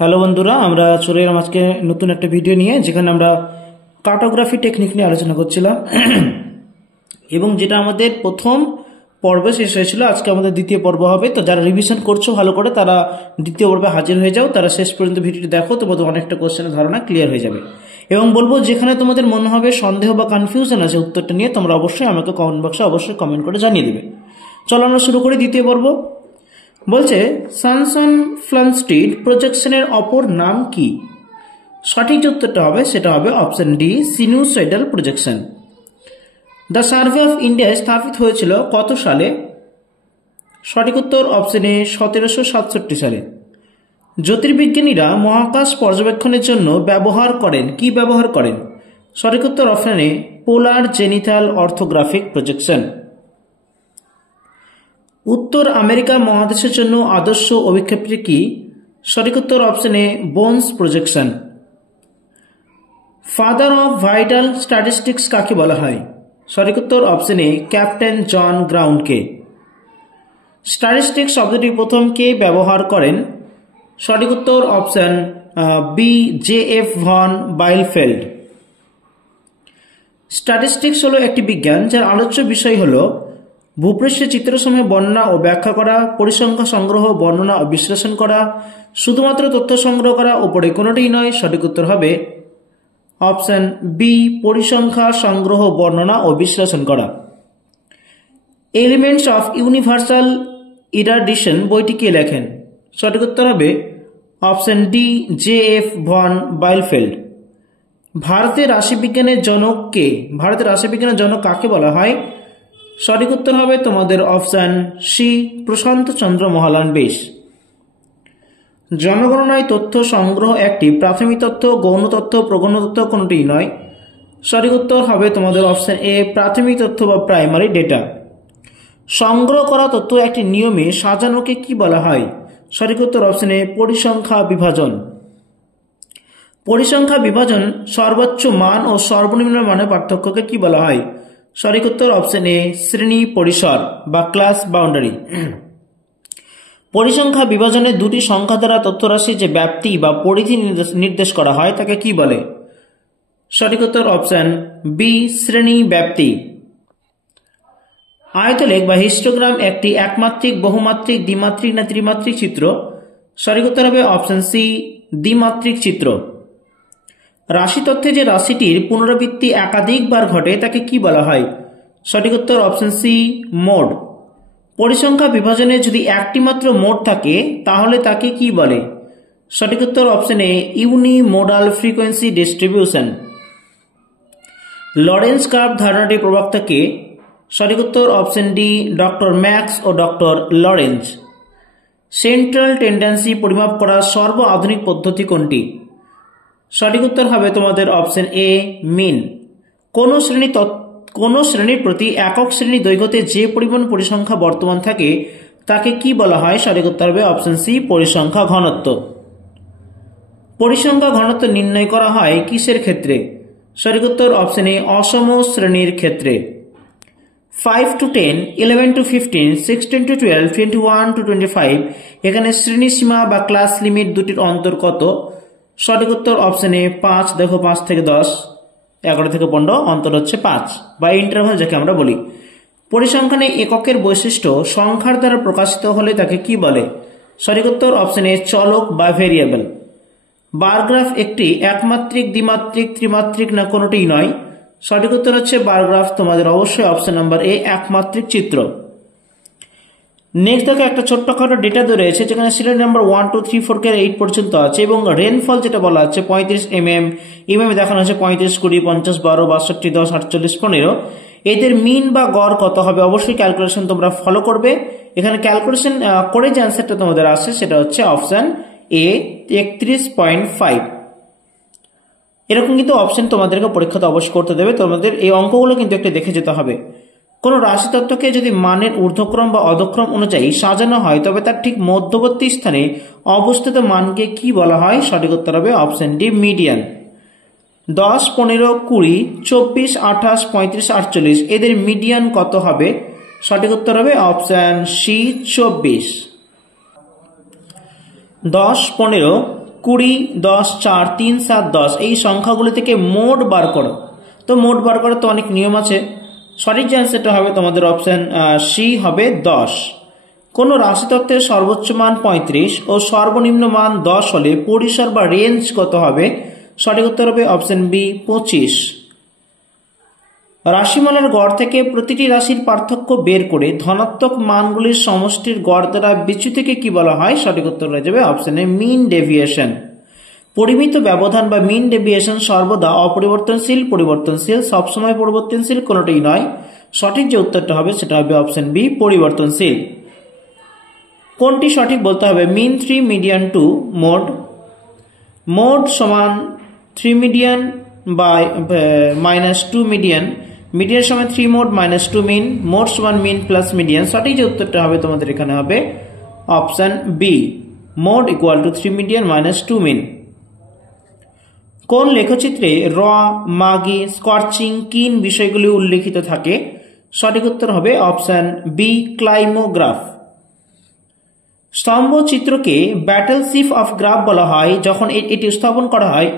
Hello বন্ধুরা, আমরা চলে এলাম আজকে নতুন একটা ভিডিও নিয়ে, যেখানে আমরা কার্টোগ্রাফি টেকনিক নিয়ে আলোচনা করছিলাম এবং যেটা আমাদের প্রথম পর্বে শেষ হয়েছিল। আজকে আমাদের দ্বিতীয় পর্ব হবে। তো যারা রিভিশন করছো ভালো করে, তারা দ্বিতীয় পর্বে হাজির হয়ে যাও, তারা শেষ পর্যন্ত ভিডিওটি দেখো, তোমাদের অনেকটা কোশ্চেনের ধারণা ক্লিয়ার হয়ে যাবে। এবং বলবো, যেখানে তোমাদের মনে হবে সন্দেহ বা কনফিউশন আছে উত্তরটা নিয়ে, তোমরা অবশ্যই আমাকে কমেন্ট বক্সে অবশ্যই কমেন্ট করে জানিয়ে দেবে। চলো আমরা শুরু করি দ্বিতীয় পর্ব। বলছে সানসন ফ্লানস্টিড প্রজেকশনের অপর নাম কি? সঠিক যে উত্তরটা হবে সেটা হবে option D, sinusoidal projection. The survey of India স্থাপিত হয়েছিল কত সালে? সঠিক উত্তর অপশন এ 1767 সালে। জ্যোতির্বিজ্ঞানীরা মহাকাশ পর্যবেক্ষণের জন্য ব্যবহার করেন কি ব্যবহার করেন? সঠিক উত্তর option A, polar zenithal orthographic projection. উত্তর আমেরিকা মহাদেশের জন্য আদর্শ অভিক্ষেপটি কি? সঠিক উত্তর option A, Bonne projection. Father of vital statistics কাকে বলা হয়? সঠিক উত্তর অপশন এ, ক্যাপ্টেন জন গ্রাউন্ডকে। স্ট্যাটিস্টিক্স শব্দটি প্রথম কে ব্যবহার করেন? সঠিক উত্তর option B, J F. Von Bielfeld. Statistics হলো একটি বিজ্ঞান যার আলোচ্য বিষয় হলো ভূপৃষ্ঠের চিত্রসমূহে বর্ণনা ও ব্যাখ্যা করা, পরিসংখ্যা সংগ্রহ, বর্ণনা ও বিশ্লেষণ করা, শুধুমাত্র তথ্য সংগ্রহ করা, ওপরে কোনোটিই নয়। সঠিক উত্তর হবে অপশন বি, পরিসংখ্যা সংগ্রহ, বর্ণনা ও বিশ্লেষণ করা। এলিমেন্টস অফ ইউনিভার্সাল ইরাডিশন বইটি কে লেখেন? সঠিক উত্তর হবে অপশন ডি, জে.এফ. ভন বাইলফেল্ড। ভারতের রাশিবিজ্ঞানের জনক কে? ভারতের রাশিবিজ্ঞানের জনক কাকে বলা হয়? সঠিক উত্তর হবে তোমাদের অপশন সি, প্রশান্ত চন্দ্র মহালানবিশ। জনগণনায় তথ্য সংগ্রহ একটি প্রাথমিক তথ্য, গৌণ তথ্য, প্রগণ তথ্য, কোনটিই নয়। সঠিক উত্তর হবে তোমাদের অপশন এ, প্রাথমিক তথ্য বা প্রাইমারি ডেটা। সংগ্রহ করা তথ্য একটি নিয়মে সাজানোকে কি বলা হয়? সঠিক উত্তর অপশন এ, পরিসংখ্যা বিভাজন। পরিসংখ্যা বিভাজন সর্বোচ্চ মান ও সর্বনিম্ন মানের পার্থক্যকে কি বলা হয়? সঠিক উত্তর অপশন এ, শ্রেণী পরিসর বা ক্লাস বাউন্ডারি। পরিসংখ্যা বিভাজনের দুটি সংখ্যা দ্বারা তথ্যরাশি যে ব্যাপ্তি বা পরিধি নির্দেশ করা হয় তাকে কি বলে? সঠিক উত্তর অপশন বি, শ্রেণী ব্যাপ্তি। আয়তলেখ বা হিস্টোগ্রাম একটি একমাত্রিক, বহুমাত্রিক, দ্বিমাত্রিক না ত্রিমাত্রিক চিত্র? সঠিক উত্তর হবে অপশন সি, দ্বিমাত্রিক চিত্র। রাশি তথ্যে যে রাশিটির পুনরাবৃত্তি একাধিকবার ঘটে তাকে কি বলা হয়? সঠিক উত্তর অপশন সি, মোড। পরিসংখ্যা বিভাজনে যদি একটি মাত্র মোড থাকে তাহলে তাকে কি বলে? সঠিক উত্তর option A, unimodal frequency distribution. Lorenz curve ধারণাটির প্রবক্তা কে? সঠিক উত্তর অপশন ডি, ডক্টর ম্যাক্স ও ডক্টর লরেন্স। সেন্ট্রাল টেন্ডেন্সি পরিমাপ করার সর্ব আধুনিক পদ্ধতি কোনটি? সঠিক উত্তর হবে তোমাদের অপশন এ, মিন। কোন শ্রেণীর প্রতি একক শ্রেণী দৈর্ঘ্যতে যে পরিমাণ পরিসংখ্যা বর্তমান থাকে তাকে কি বলা হয়? সঠিক উত্তর হবে অপশন সি, পরিসংখ্যা ঘনত্ব। পরিসংখ্যা ঘনত্ব নির্ণয় করা হয় কিসের ক্ষেত্রে? সঠিক উত্তর অপশন এ, অসম শ্রেণীর ক্ষেত্রে। 5 to 10, 11 to 15, 16 to 12, 21 to 25 এখানে শ্রেণী সীমা বা ক্লাস লিমিট দুটির অন্তর কত? সঠিক উত্তর অপশন এ, 5। দেখো 5 থেকে 10, 11 থেকে 15, অন্তর হচ্ছে 5 বা ইন্টারভাল যাকে আমরা বলি। পরিসংখ্যানে এককের বৈশিষ্ট্য সংখ্যার দ্বারা প্রকাশিত হলে তাকে কি বলে? সঠিক উত্তর অপশন এ, চলক বা ভেরিয়েবল। বার গ্রাফ একটি একমাত্রিক, দ্বিমাত্রিক, ত্রিমাত্রিক না কোনোটিই নয়? সঠিক উত্তর হচ্ছে বার গ্রাফ তোমাদের অবশ্যই অপশন নাম্বার এ, একমাত্রিক চিত্র। নেক্সট দেখো, একটা ছোট্টখাটো ডেটা রয়েছে যেখানে সিরিয়াল নাম্বার 1 2 3 4 কে 8 পর্যন্ত আছে এবং রেনফল যেটা বলা হচ্ছে 35 mm, দেখানো হচ্ছে 35, 20, 50, 12, 62, 10, 48, 15। এদের মিন বা গড় কত হবে? অবশ্যই ক্যালকুলেশন তোমরা ফলো করবে। এখানে ক্যালকুলেশন করে যে অ্যান্সারটা তোমাদের আসছে সেটা হচ্ছে অপশন এ, 31.5। এরকম কিন্তু অপশন তোমাদেরকে পরীক্ষাতে অবশ্যই করতে দেবে। তোমাদের এই অঙ্কগুলো কিন্তু একটু দেখে যেতে হবে। কোন রাশিতত্ত্বকে যদি মানের ঊর্ধ্বক্রম বা অধক্রম অনুযায়ী সাজানো হয় তবে তার ঠিক মধ্যবর্তী স্থানে অবস্থিত মানকে কি বলা হয়? সঠিক উত্তর হবে অপশন ডি, মিডিয়ান। 10, 15, 20, 24, 28, 35, 48 এদের মিডিয়ান কত হবে? সঠিক উত্তর হবে অপশন সি, 24। 10, 15, 20, 10, 4, 3, 7, 10 এই সংখ্যাগুলি থেকে মোট বার করো। তো মোট বার করার তো অনেক নিয়ম আছে। সঠিক যে অ্যান্সারটা হবে তোমাদের অপশন সি হবে 10। কোন রাশিতত্ত্বের সর্বোচ্চ মান 35 ও সর্বনিম্ন মান 10 হলে পরিসর বা রেঞ্জ কত হবে? সঠিক উত্তর হবে অপশন বি 25। রাশিমালার গড় থেকে প্রতিটি রাশির পার্থক্য বের করে ধনাত্মক মানগুলির সমষ্টির গড় দ্বারা বিচ্যুতিকে কি বলা হয়? সঠিক উত্তর হয়ে যাবে অপশন এ মিন ডেভিয়েশন। পরিমিত ব্যবধান বা মিন ডেভিয়েশন সর্বদা অপরিবর্তনশীল, পরিবর্তনশীল, সবসময় পরিবর্তনশীল, কোনোটাই নয়। সঠিক যে উত্তরটা হবে সেটা হবে অপশন বি পরিবর্তনশীল। কোনটি সঠিক বলতে হবে? মিন 3 মিডিয়ান 2 মোড। মোড সমান 3 মিডিয়ান বাই -2 মিডিয়ান। মিডিয়ান সমান 3 মোড -2 মিন। মোড সমান মিন প্লাস মিডিয়ান। সঠিক যে উত্তরটা হবে তোমাদের এখানে হবে option B mode equal to 3 median -2 mean. কোন লেখচিত্রে র, মাগি, স্কর্চিং, কিন বিষয়গুলি উল্লেখিত থাকে? সঠিক উত্তর হবে অপশন বি ক্লাইমোগ্রাফ। স্তম্ভ চিত্রকে ব্যাটলশিপ অফ গ্রাফ বলা হয় যখন এটি স্থাপন করা হয়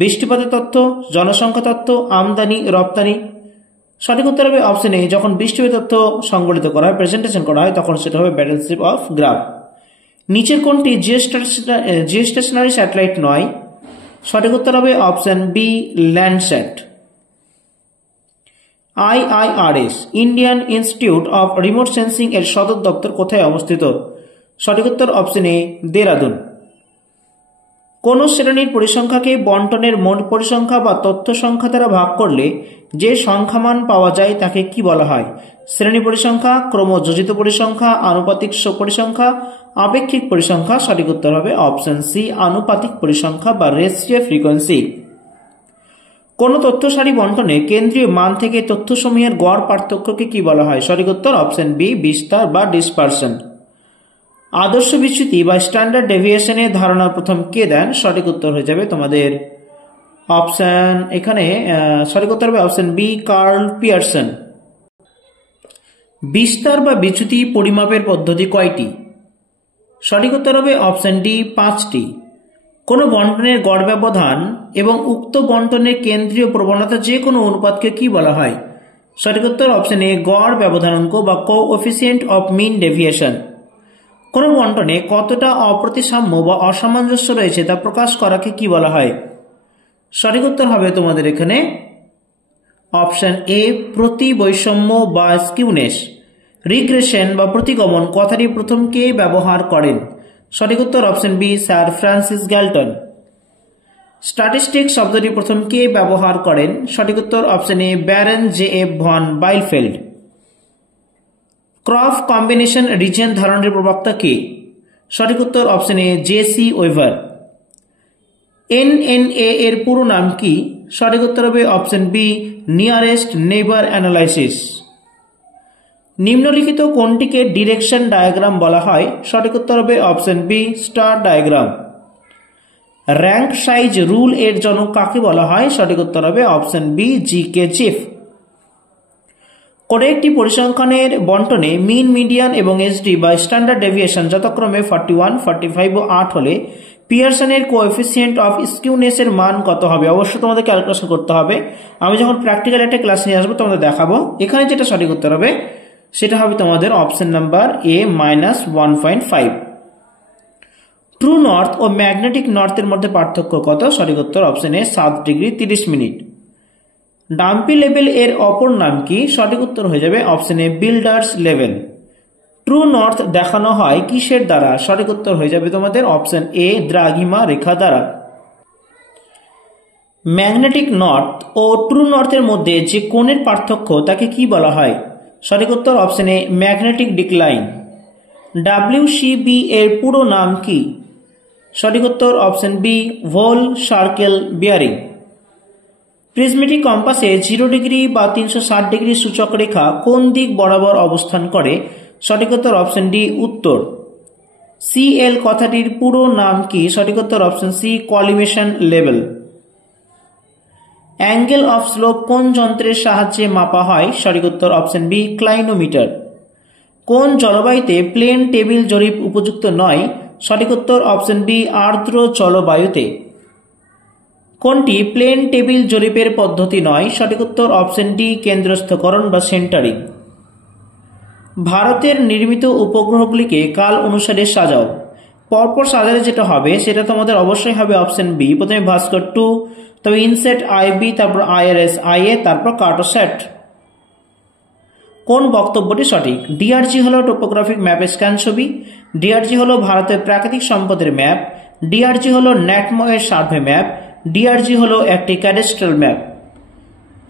বৃষ্টিপাতের তথ্য, জনসংখ্যা তথ্য, আমদানি, রপ্তানি। সঠিক উত্তর হবে অপশন এ যখন বৃষ্টিপাতের তথ্য সংগঠিত করা হয়, প্রেজেন্টেশন করা হয়, তখন সেটা হবে ব্যাটলশিপ অফ গ্রাফ। নিচের কোনটি জিওস্টেশনারি স্যাটেলাইট নয়? সঠিক উত্তর হবে option B Landsat. IIRS Indian Institute of Remote Sensing এর সদর দপ্তর কোথায় অবস্থিত? সঠিক উত্তর অপশন এ দেরাদুন। কোন শ্রেণীর পরিসংখ্যাকে বন্টনের মোট পরিসংখ্যা বা তথ্য সংখ্যা দ্বারা ভাগ করলে যে সংখ্যামান পাওয়া যায় তাকে কি বলা হয়? শ্রেণী পরিসংখ্যা, ক্রমযোজিত পরিসংখ্যা, আনুপাতিক পরিসংখ্যা, আপেক্ষিক পরিসংখ্যা। সঠিক উত্তর হবে অপশন সি আনুপাতিক পরিসংখ্যা বা রেশিও ফ্রিকোয়েন্সি। কোন তথ্য সারি বন্টনে কেন্দ্রীয় মান থেকে তথ্যসমূহের গড় পার্থক্যকে কি বলা হয়? সঠিক উত্তর অপশন বি বিস্তার বা ডিসপারশন। আদর্শ বিচ্যুতি বা স্ট্যান্ডার্ড ডেভিয়েশনের ধারণা প্রথম কে দেন? সঠিক উত্তর হয়ে যাবে তোমাদের অপশন এখানে সঠিক উত্তর হবে অপশন বি কার্ল পিয়ারসন। বিস্তার বা বিচ্যুতি পরিমাপের পদ্ধতি কয়টি? সঠিক উত্তর হবে অপশন ডি 5টি। কোন বন্টনের গড় ব্যবধান এবং উক্ত বন্টনের কেন্দ্রীয় প্রবণতা যে কোনো অনুপাতকে কি বলা হয়? সঠিক উত্তর অপশন এ গড় ব্যবধানাঙ্ক বা কোএফিসিয়েন্ট অফ মিন ডেভিয়েশন। কোন বন্টনে কতটা অপ্রতিসাম্য বা অসামঞ্জস্য রয়েছে তা প্রকাশ করাকে কি বলা হয়? সঠিক উত্তর হবে তোমাদের এখানে অপশন এ প্রতি বৈষম্য বা স্কিউনেস। রিগ্রেশন বা প্রতিগমন কথাটি প্রথম কে ব্যবহার করেন? সঠিক উত্তর option B sir Francis Galton. Statistics শব্দটি প্রথম কে ব্যবহার করেন? সঠিক উত্তর option A baron J F von Bielfeld. Cross combination region ধারণের প্রবক্তা কে? সঠিক উত্তর option A J C. Weaver. NNA এর পুরো নাম কি? সঠিক উত্তর হবে option B nearest neighbour analysis. নিম্নলিখিত কোনটিকে ডিরেকশন ডায়াগ্রাম বলা হয়? সঠিক উত্তর হবে option B star diagram. Rank size rule এর জনক কাকে বলা হয়? সঠিক উত্তর হবে অপশন বি জি.কে. চিফ। কোন একটি পরিসংখ্যানের বন্টনে মিন, মিডিয়ান এবং এসডি বা স্ট্যান্ডার্ড ডেভিয়েশন যথাক্রমে 41, 45 ও 8 হলে পিয়ারসনের কোএফিসিয়েন্ট অফ স্কিউনেসের মান কত হবে? অবশ্যই তোমাদের ক্যালকুলেশন করতে হবে। আমি যখন প্র্যাকটিক্যাল একটা ক্লাস নিয়ে আসবো তোমাদের দেখাবো। এখানে যেটা সঠিক উত্তর হবে সেটা হবে তোমাদের option number A -1.5। True north ও ম্যাগনেটিক নর্থের মধ্যে পার্থক্য কত? সঠিক উত্তর option A 7 degree 30 minute. Dumpy level এর অপর নাম কি? সঠিক উত্তর হয়ে যাবে option A builders level. True north দেখানো হয় কিসের দ্বারা? সঠিক উত্তর হয়ে যাবে তোমাদের অপশন এ দ্রাঘিমা রেখা দ্বারা। ম্যাগনেটিক নর্থ ও ট্রু নর্থের মধ্যে যে কোণের পার্থক্য তাকে কি বলা হয়? সঠিক উত্তর অপশন এ ম্যাগনেটিক ডিক্লাইন। WCB এর পুরো নাম কি? সঠিক উত্তর অপশন বি ভোল সার্কেল বিয়ারিং। প্রিজমেটিক কম্পাসে 0 ডিগ্রি বা 360 ডিগ্রি সূচক রেখা কোন দিক বরাবর অবস্থান করে? সঠিক উত্তর অপশন ডি উত্তর। CL কথাটির পুরো নাম কি? সঠিক উত্তর option C collimation level. Angle of slope কোন যন্ত্রের সাহায্যে মাপা হয়? সঠিক উত্তর অপশন বি ক্লাইনোমিটার। কোন জলবায়ুতে প্লেন টেবিল জরিপ উপযুক্ত নয়? সঠিক উত্তর অপশন বি আর্দ্র জলবায়ুতে। কোনটি প্লেন টেবিল জরিপের পদ্ধতি নয়? সঠিক উত্তর অপশন ডি কেন্দ্রস্থকরণ বা সেন্টারিং। ভারতের নির্মিত উপগ্রহগুলিকে কাল অনুসারে সাজাও। পরপর সাজালে যেটা হবে সেটা তোমাদের অবশ্যই হবে অপশন বি, প্রথমে ভাস্কর 2, তবে ইনসেট আইবি, তারপর আইআরএস আইএ, তারপর কার্টোস্যাট। কোন বক্তব্যটি সঠিক? ডিআরজি হলো টোপোগ্রাফিক ম্যাপ স্ক্যান ছবি, ডিআরজি হলো ভারতের প্রাকৃতিক সম্পদের ম্যাপ, ডিআরজি হলো ন্যাটমো এর সার্ভে ম্যাপ, ডিআরজি হলো একটি ক্যাডাস্ট্রাল ম্যাপ।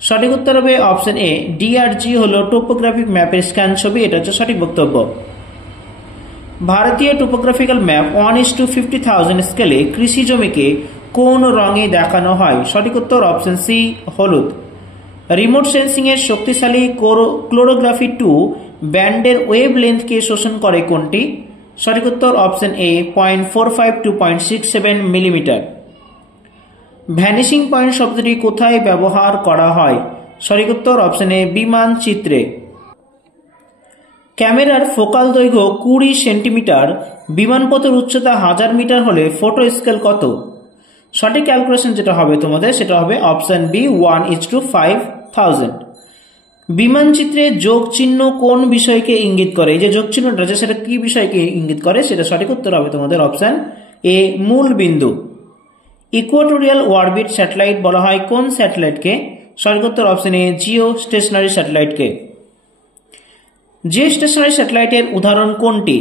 সঠিক উত্তর হবে অপশন এ, ডিআরজি হলো টোপোগ্রাফিক ম্যাপের স্ক্যান ছবি, এটা হচ্ছে সঠিক বক্তব্য। ভারতীয় টোপোগ্রাফিক্যাল ম্যাপ 1:50,000 স্কেলে কৃষি জমিকে কোন রঙে দেখানো হয়? সঠিক উত্তর অপশন সি হলুদ। রিমোট সেন্সিং এর শক্তিশালী ক্লোরোগ্রাফি 2 ব্যান্ডের ওয়েভ লেন্থকে শোষণ করে কোনটি? সঠিক উত্তর option A 0.45 to 0.67 millimetre. Vanishing point শব্দটি কোথায় ব্যবহার করা হয়? সঠিক উত্তর অপশন এ বিমান চিত্রে। ক্যামেরার ফোকাল দৈর্ঘ্য 20 সেন্টিমিটার, বিমানপথের উচ্চতা 1000 মিটার হলে ফটো স্কেল কত? সঠিক ক্যালকুলেশন যেটা হবে তোমাদের সেটা হবে অপশন বি 1:5000। বিমান চিত্রে যোগ চিহ্ন কোন বিষয়কে ইঙ্গিত করে? এই যে যোগ চিহ্নটা আছে সেটা কি বিষয়কে ইঙ্গিত করে? সেটা সঠিক উত্তর হবে তোমাদের অপশন এ মূল বিন্দু। ইকুয়েটোরিয়াল অরবিট স্যাটেলাইট বলা হয় কোন স্যাটেলাইটকে? সঠিক উত্তর অপশন এ জিও স্টেশনারি স্যাটেলাইটকে। জিও স্টেশনারি স্যাটেলাইটের উদাহরণ কোনটি?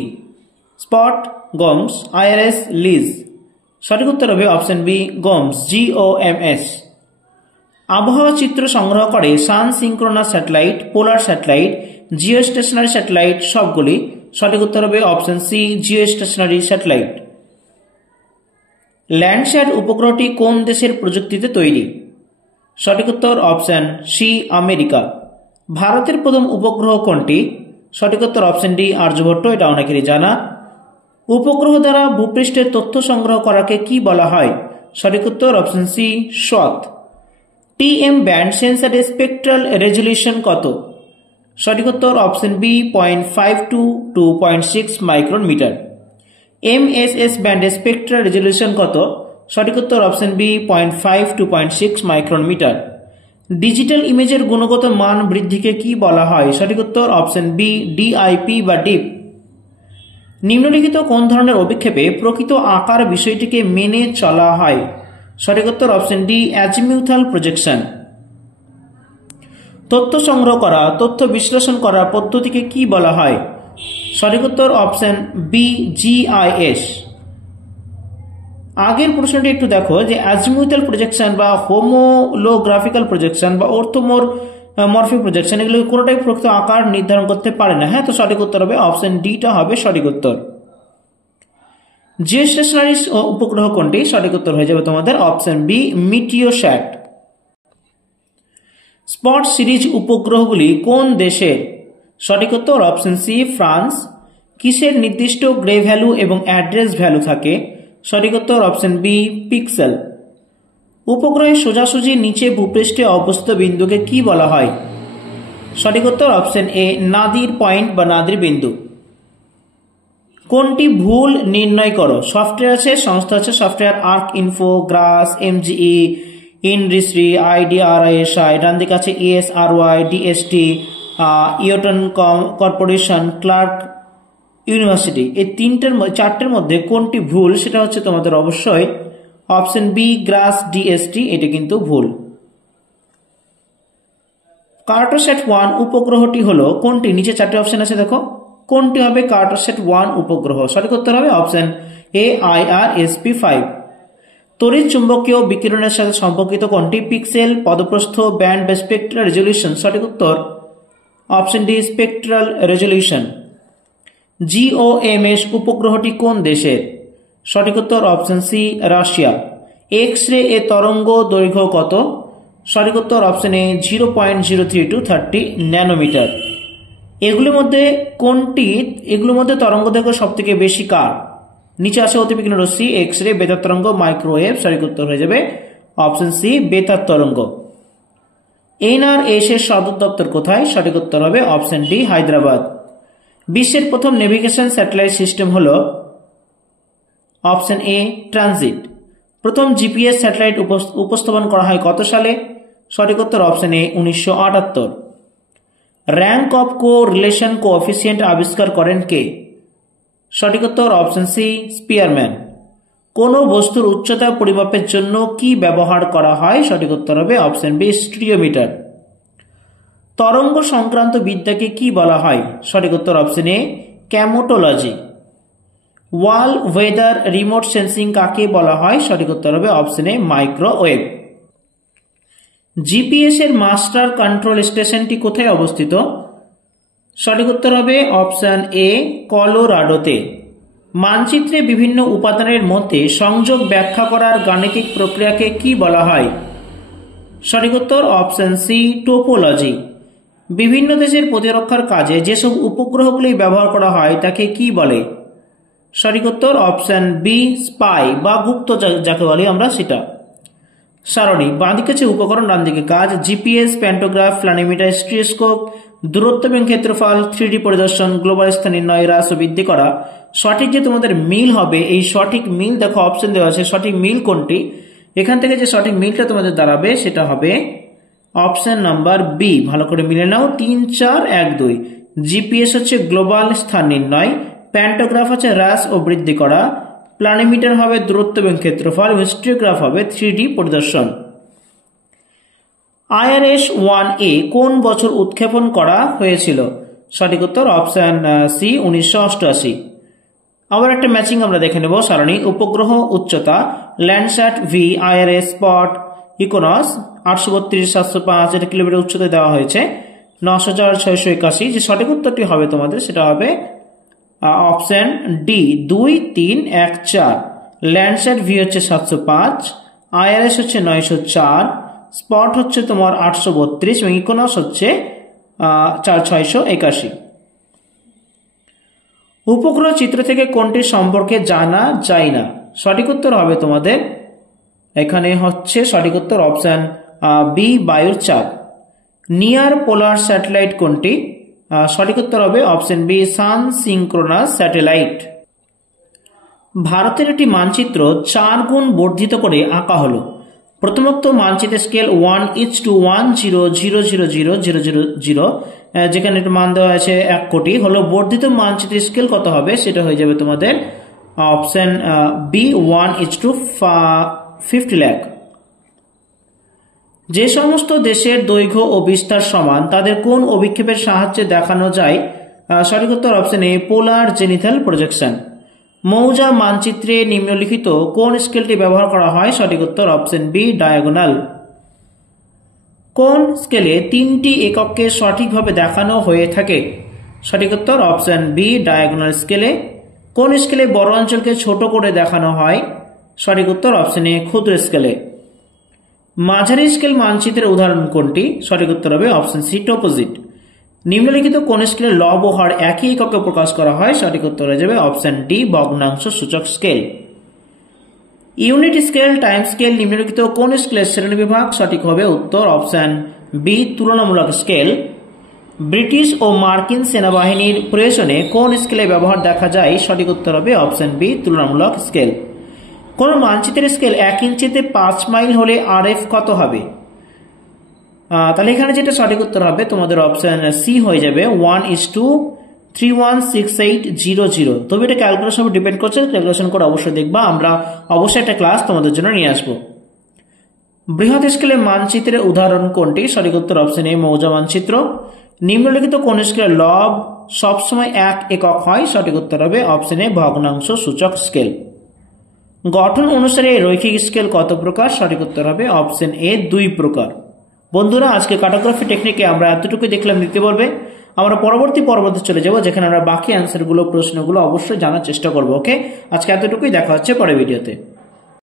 SPOT, GOMS, IRS, LISS. সঠিক উত্তর হবে অপশন বি গমস, GOMS। আবহাওয়া চিত্র সংগ্রহ করে sun synchronous satellite, polar satellite, geostationary satellite সবগুলি। সঠিক উত্তর হবে অপশন C geostationary satellite. Landsat উপগ্রহটি কোন দেশের প্রযুক্তিতে তৈরি? সঠিক উত্তর অপশন সি আমেরিকা। ভারতের প্রথম উপগ্রহ কোনটি? সঠিক উত্তর অপশন ডি আর্যভট্ট, এটা অনেকেরই জানা। উপগ্রহ দ্বারা ভূপৃষ্ঠের তথ্য সংগ্রহ করাকে কি বলা হয়? সঠিক উত্তর অপশন সি স্বথ। TM ব্যান্ড সেন্সরের স্পেকট্রাল রেজলিউশন কত? সঠিক উত্তর option B 0.52 to 0.6 micron metre. MSS ব্যান্ডের স্পেকট্রাল রেজলিউশন কত? সঠিক উত্তর option B 0.5 to 0.6 micron metre. Digital ইমেজের গুণগত মান বৃদ্ধিকে কি বলা হয়? সঠিক উত্তর অপশন বি DIP বা ডিপ। নিম্নলিখিত কোন ধরনের অভিক্ষেপে প্রকৃত আকার বিষয়টিকে মেনে চলা হয়? সঠিক উত্তর অপশন ডি অ্যাজিমিউথাল প্রজেকশন। তথ্য সংগ্রহ করা, তথ্য বিশ্লেষণ করার পদ্ধতিকে কি বলা হয়? সঠিক উত্তর অপশন বি GIS। আগের প্রশ্নটি একটু দেখো যে অ্যাজিমিউথাল প্রজেকশন বা হোমোলোগ্রাফিক্যাল প্রজেকশন বা অর্থোমরফিক প্রজেকশন এগুলো কোনোটাই প্রকৃত আকার নির্ধারণ করতে পারে না। হ্যাঁ, তো সঠিক উত্তর হবে অপশন ডিটা হবে সঠিক উত্তর। জিও স্টেশনারি উপগ্রহ কোনটি? সঠিক উত্তর হয়ে যাবে তোমাদের অপশন বি মিটিওস্যাট। স্পট সিরিজ উপগ্রহগুলি কোন দেশের? সঠিক উত্তর অপশন সি ফ্রান্স। কিসের নির্দিষ্ট গ্রে ভ্যালু এবং অ্যাড্রেস ভ্যালু থাকে? সঠিক উত্তর অপশন বি পিক্সেল। উপগ্রহের সোজাসুজি নিচে ভূপৃষ্ঠে অবস্থিত বিন্দুকে কি বলা হয়? সঠিক উত্তর অপশন এ নাদির পয়েন্ট বা নাদির বিন্দু। কোনটি ভুল নির্ণয় করো? সফটওয়্যার আছে, সংস্থা আছে, software Arc Info, GRASS, MGE, ইন্ড্রিশ্রী, IDRISI, ডান দিকে আছে ESRY, DST, Eaton corporation, Clark university. এই চারটের মধ্যে কোনটি ভুল সেটা হচ্ছে তোমাদের অবশ্যই অপশন বি গ্রাস DST, এটা কিন্তু ভুল। কার্টোস্যাট 1 উপগ্রহটি হলো কোনটি? নিচে চারটি অপশন আছে, দেখো কোনটি হবে কার্টোস্যাট 1 উপগ্রহ? সঠিক উত্তর হবে অপশন এ IRSP-5। তড়িৎ চুম্বকীয় বিকিরণের সাথে সম্পর্কিত কোনটি? পিক্সেল, পদপ্রস্থ, ব্যান্ড বা স্পেকট্রাল রেজলিউশন। সঠিক উত্তর option D spectral resolution. GOMS উপগ্রহটি কোন দেশের? সঠিক উত্তর অপশন সি রাশিয়া। এক্স-রে এ তরঙ্গ দৈর্ঘ্য কত? সঠিক উত্তর অপশন এ 0.03 to 30 ন্যানোমিটার। এগুলোর মধ্যে তরঙ্গ দৈর্ঘ্য সব থেকে বেশি কার? নিচে আছে অতিবিকীর্ণ রশ্মি, এক্স-রে, বেতার তরঙ্গ, মাইক্রোওয়েভ। সঠিক উত্তর হয়ে যাবে অপশন সি বেতার তরঙ্গ। NRS এর সদর দপ্তর কোথায়? সঠিক উত্তর হবে অপশন ডি হায়দ্রাবাদ। বিশ্বের প্রথম নেভিগেশন স্যাটেলাইট সিস্টেম হলো? Option A transit. প্রথম জিপিএস স্যাটেলাইট উপস্থাপন করা হয় কত সালে? সঠিক উত্তর option A 1978। Rank of co relation coefficient আবিষ্কার করেন কে? সঠিক উত্তর অপশন সি স্পিয়ারম্যান। কোন বস্তুর উচ্চতা পরিমাপের জন্য কি ব্যবহার করা হয়? সঠিক উত্তর হবে অপশন বি স্টিরিওমিটার। তরঙ্গ সংক্রান্ত বিদ্যাকে কি বলা হয়? সঠিক উত্তর অপশন এ ক্যামোটোলজি। ওয়াল ওয়েদার রিমোট সেন্সিং কাকে বলা হয়? সঠিক উত্তর হবে অপশন এ মাইক্রোওয়েভ। জিপিএস এর মাস্টার কন্ট্রোল স্টেশনটি কোথায় অবস্থিত? সঠিক উত্তর হবে অপশন এ কলোরাডোতে। মানচিত্রে বিভিন্ন উপাদানের মধ্যে সংযোগ ব্যাখ্যা করার গাণিতিক প্রক্রিয়াকে কি বলা হয়? সঠিক উত্তর অপশন সি টোপোলজি। বিভিন্ন দেশের প্রতিরক্ষার কাজে যেসব উপগ্রহগুলি ব্যবহার করা হয় তাকে কি বলে? সঠিক উত্তর অপশন বি স্পাই বা গুপ্ত যাকে বলি আমরা সেটা। সারণী, বাঁদিকে আছে উপকরণ, ডান দিকে কাজ। জিপিএস, প্যান্টোগ্রাফ, প্ল্যানিমিটার, স্টিরিওস্কোপ, দূরত্ব এবং ক্ষেত্রফল, 3D পরিদর্শন, গ্লোবাল স্থান নির্ণয়, হ্রাস ও বৃদ্ধি করা। সঠিক যে তোমাদের মিল হবে, এই সঠিক মিল দেখো অপশন দেওয়া আছে, সঠিক মিল কোনটি? এখান থেকে যে সঠিক মিলটা তোমাদের দাঁড়াবে সেটা হবে অপশন নাম্বার বি। ভালো করে মিলে নাও, 3, 4, 1, 2। জিপিএস হচ্ছে গ্লোবাল স্থান নির্ণয়, প্যান্টোগ্রাফ হচ্ছে হ্রাস ও বৃদ্ধি করা, প্ল্যানিমিটার হবে দূরত্ব এবং ক্ষেত্রফল, এবং স্টিরিওগ্রাফ হবে 3D পরিদর্শন। IRS-1A কোন বছর উৎক্ষেপণ করা হয়েছিল? সঠিক উত্তর অপশন সি 1988। আবার একটা ম্যাচিং আমরা দেখে নেব সারণী। উপগ্রহ উচ্চতা ল্যান্ডস্যাট ভি, IRS, স্পট, ইকোনস 832, 705 এটা কিলোমিটার উচ্চতায় দেওয়া হয়েছে, 9,681। যে সঠিক উত্তরটি হবে তোমাদের সেটা হবে অপশন ডি 2, 3, 1, 4। ল্যান্ডস্যাট ভি হচ্ছে 705, IRS হচ্ছে 904, স্পট হচ্ছে তোমার 832 এবং ইকোনস হচ্ছে 681। উপগ্রহ চিত্র থেকে কোনটি সম্পর্কে জানা যায় না? সঠিক উত্তর হবে তোমাদের এখানে হচ্ছে সঠিক উত্তর অপশন বি বায়ুর চাপ। নিয়ার পোলার স্যাটেলাইট কোনটি? সঠিক উত্তর হবে অপশন বি সান সিঙ্ক্রোনাস স্যাটেলাইট। ভারতের একটি মানচিত্র 4 গুণ বর্ধিত করে আঁকা হলো। প্রথমোক্ত মানচিত্রের স্কেল 1:10,000,000, যেখানে একটা মান দেওয়া আছে 1 কোটি হলো। বর্ধিত মানচিত্রের স্কেল কত হবে? সেটা হয়ে যাবে তোমাদের অপশন বি 1:50 লাখ। যে সমস্ত দেশের দৈর্ঘ্য ও বিস্তার সমান তাদের কোন অভিক্ষেপের সাহায্যে দেখানো যায়? সঠিক উত্তর option A polar zenithal projection. মৌজা মানচিত্রে নিম্নলিখিত কোন স্কেলটি ব্যবহার করা হয়? সঠিক উত্তর অপশন বি ডায়াগোনাল। কোন স্কেলে 3টি একককে সঠিকভাবে দেখানো হয়ে থাকে? সঠিক উত্তর অপশন বি ডায়াগোনাল স্কেলে। কোন স্কেলে বড় অঞ্চলকে ছোট করে দেখানো হয়? সঠিক উত্তর অপশন এ ক্ষুদ্র স্কেলে। মাঝারি স্কেল মানচিত্রের উদাহরণ কোনটি? সঠিক উত্তর হবে অপশন সি টোপোজিট। নিম্নলিখিত কোন স্কেলে লব ও হর একই এককে প্রকাশ করা হয়? সঠিক উত্তর হয়ে যাবে অপশন ডি ভগ্নাংশ সূচক scale. Unit scale, time scale নিম্নলিখিত কোন স্কেলের শ্রেণী বিভাগ? সঠিক হবে উত্তর অপশন বি তুলনামূলক স্কেল। ব্রিটিশ ও মার্কিন সেনাবাহিনীর প্রয়োজনে কোন স্কেলে ব্যবহার দেখা যায়? সঠিক উত্তর হবে অপশন বি তুলনামূলক স্কেল। কোন মানচিত্রের স্কেল 1 ইঞ্চিতে 5 মাইল হলে RF কত হবে? তাহলে এখানে যেটা সঠিক উত্তর হবে তোমাদের অপশন সি হয়ে যাবে 1:316800। তবে এটা ক্যালকুলেশন উপর ডিপেন্ড করছে, ক্যালকুলেশন করে অবশ্যই দেখবা, আমরা অবশ্যই একটা ক্লাস তোমাদের জন্য নিয়ে আসবো। বৃহৎ স্কেলে মানচিত্রের উদাহরণ কোনটি? সঠিক উত্তর অপশন এ মৌজা মানচিত্র। নিম্নলিখিত কোন স্কেলে লব সবসময় 1 একক হয়? সঠিক উত্তর হবে অপশন এ ভগ্নাংশ সূচক স্কেল। গঠন অনুসারে রৈখিক স্কেল কত প্রকার? সঠিক উত্তর হবে অপশন এ 2 প্রকার। বন্ধুরা, আজকে কার্টোগ্রাফি টেকনিকে আমরা এতটুকু দেখলাম, দিতে বলবে আমরা পরবর্তী পর্বতে চলে যাব, যেখানে আমরা বাকি অ্যান্সারগুলো প্রশ্নগুলো অবশ্যই জানার চেষ্টা করবো। ওকে, আজকে এতটুকুই, দেখা হচ্ছে পরের ভিডিওতে।